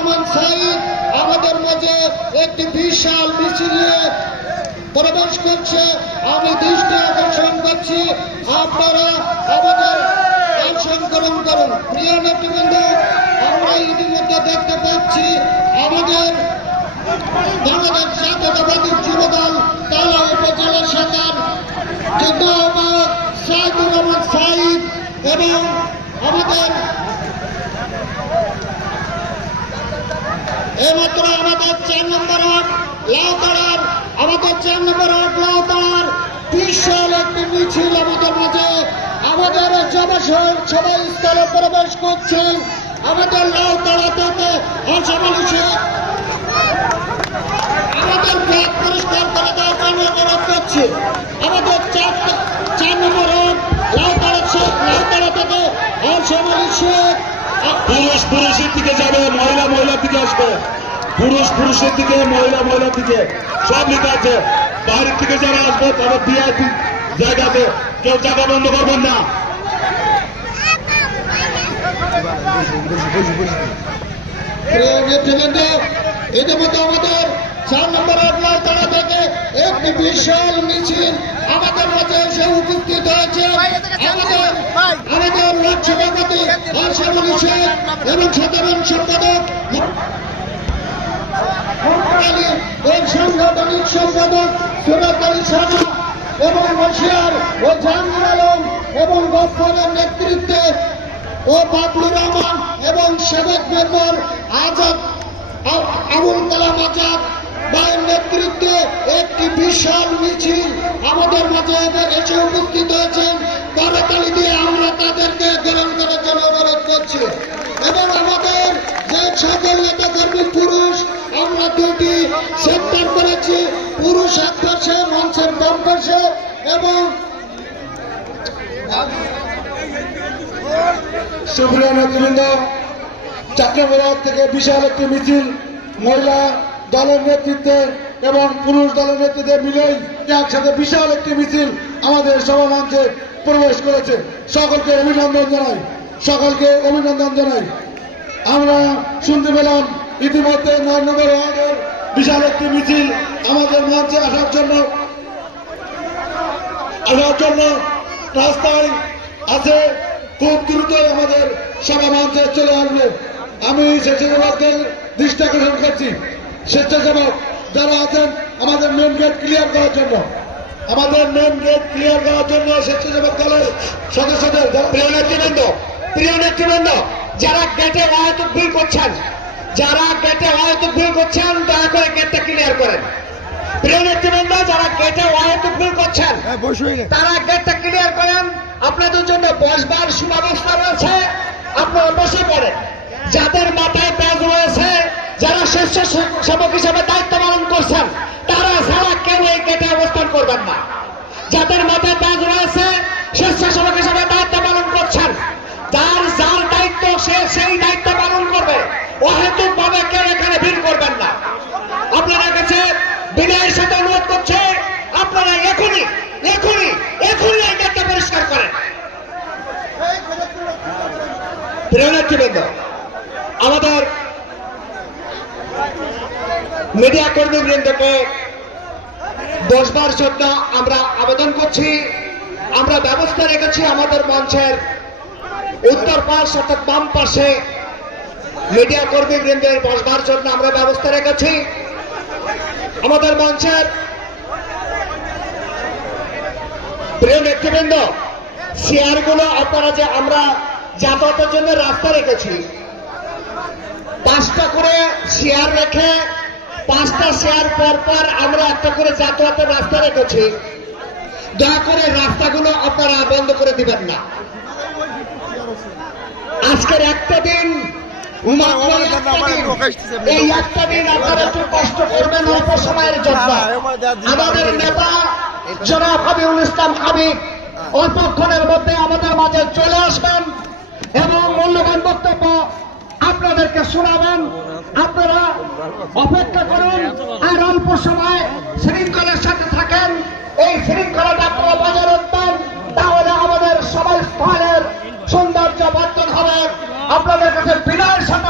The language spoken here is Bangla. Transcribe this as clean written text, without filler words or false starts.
রহমান সাঈদ আমাদের মাঝে একটি বিশাল মিছিল নিয়ে প্রবেশ করছে। আমি দৃষ্টি আকর্ষণ করছি, আপনারা আমাদের অংশগ্রহণ করুন। প্রিয় নেতৃবৃন্দ, আমরা ইতিমধ্যে দেখতে পাচ্ছি আমাদের বাংলাদেশ জাতীয়তাবাদী যুবদল তালা উপজেলা শাখার যুগ্ম আহ্বায়ক সাইদুর রহমান সাঈদ এবং আমাদের এইমাত্র আমাদের 4 নম্বর ওয়ার্ড লাউতলার বিশাল একটি মিছিল আমাদের মাঝে আমাদের সভাস্থলে প্রবেশ করছেন। আমাদের লাউতলা থেকে হর্ষমালী শেখ আমাদের পথ পরিষ্কার করে দেওয়ার জন্য অনুরোধ করছি। আমাদের 4 নম্বর ওয়ার্ড লাউতলা থেকে হর্ষমালী শেখ পুরুষ পুরুষের দিকে যাবে, মহিলা মহিলার দিকে আসবে, পুরুষ পুরুষের দিকে, মহিলা মহিলার দিকে, সব লিখে আছে। বাইরের থেকে যারা আসবে তারা ভিআইপি জায়গাতে, কেউ জায়গা বন্ধ করবেন না। ইতিমধ্যে আমাদের 4 নম্বর লাউতলা থেকে একটি বিশাল মিছিল আমাদের মাঝে এসে উপস্থিত হয়েছে। আমাদের ওয়ার্ড সভাপতি হর্ষমালী শেখ এবং সাধারণ সম্পাদক সাংগঠনিক সম্পাদক সুরত আলী সানা এবং বশিয়ার ও জাহাঙ্গীর আলম এবং গফফরের নেতৃত্বে ও বাবলুর রহমান এবং সাবেক মেম্বার আজাদ আবুল কালাম আজাদ ভাইয়ের নেতৃত্বে একটি বিশাল মিছিল আমাদের মাঝে এসে উপস্থিত হয়েছেন। করতালি দিয়ে আমরা তাদেরকে গ্রহণ করার জন্য অনুরোধ করছি। এবং আমাদের যে সকল নেতা কর্মী পুরুষ, আমরা 2টি সেক্টর করেছি, পুরুষ এক পাশে, মঞ্চের বাম পাশে এবং সুপ্রিয় নেতৃবৃন্দ, 4 নম্বর ওয়ার্ড থেকে বিশাল একটি মিছিল মহিলা দলের নেতৃত্বে এবং পুরুষ দলের নেতৃত্বে মিলেই একসাথে বিশাল একটি মিছিল আমাদের সভামঞ্চে প্রবেশ করেছে। সকলকে অভিনন্দন জানাই। আমরা শুনতে পেলাম ইতিমধ্যে 9 নম্বর ওয়ার্ডের বিশাল একটি মিছিল আমাদের মঞ্চে আসার জন্য রাস্তায় আছে। খুব দ্রুতই আমাদের সভা মঞ্চে চলে আসবে। আমি স্বেচ্ছাসেবকদের দৃষ্টি আকর্ষণ করছি, স্বেচ্ছাসেবক যারা আছেন আমাদের মেন গেট ক্লিয়ার করার জন্য, স্বেচ্ছাসেবক দলের সদস্যদের প্রিয় নেতৃবৃন্দ, যারা গেটে অহেতুক ভুল করছেন, দয়া করে গেটটা ক্লিয়ার করেন। প্রিয় নেতৃবৃন্দ, যারা গেটে অহেতুক ভুল করছেন তারা গেটটা ক্লিয়ার করেন। আপনাদের জন্য বসবার সুব্যবস্থা রয়েছে, আপনারা বসে পড়েন। যাদের মাথায় ব্যাগ রয়েছে, যারা স্বেচ্ছাসেবক হিসেবে দায়িত্ব পালন করছেন, তারা ছাড়া কেউ এই গেটে অবস্থান করবেন না। যাদের মাথায় ব্যাগ রয়েছে, স্বেচ্ছাসেবক হিসেবে দায়িত্ব পালন করছেন, যার দায়িত্ব সে সেই দায়িত্ব পালন করবে। অহেতুক ভাবে কেউ এখানে ভিড় করবেন না। আপনারা কাছে বিনয়ের সাথে অনুরোধ করছে, আপনারা এখনই এই গেটটা পরিষ্কার করেন। প্রিয় নেতৃবৃন্দ, আমাদের মিডিয়া কর্মীবৃন্দকে বসবার জন্য আমরা আবেদন করছি। আমরা ব্যবস্থা রেখেছি আমাদের মঞ্চের উত্তর পাশ অর্থাৎ বাম পাশে মিডিয়া কর্মীবৃন্দের বসবার জন্য আমরা ব্যবস্থা রেখেছি। আমাদের মঞ্চের প্রিয় নেতৃবৃন্দ, চেয়ারগুলো আপনারা যে আমরা যাতায়াতের জন্য রাস্তা রেখেছি, 5টা করে চেয়ার রেখে 5টা চেয়ার পর আমরা একটা করে যাতায়াতের রাস্তা রেখেছি। দয়া করে রাস্তাগুলো আপনারা বন্ধ করে দিবেন না। আজকের একটা দিন, এই একটা দিন আপনারা একটু কষ্ট করবেন অল্প সময়ের জন্য। আমাদের নেতা জনাব হাবিবুল ইসলাম হাবিব অল্পক্ষণের মধ্যে আমাদের মাঝে চলে আসবেন এবং মূল্যবান বক্তব্য আপনাদেরকে শোনাবেন। আপনারা অপেক্ষা করুন আর অল্প সময় শৃঙ্খলার সাথে থাকেন। এই শৃঙ্খলাটা আপনারা বজায় রাখবেন, তাহলে আমাদের সবাই স্থলের সৌন্দর্য বর্ধন হবে। আপনাদের কাছে বিনয়ের সাথে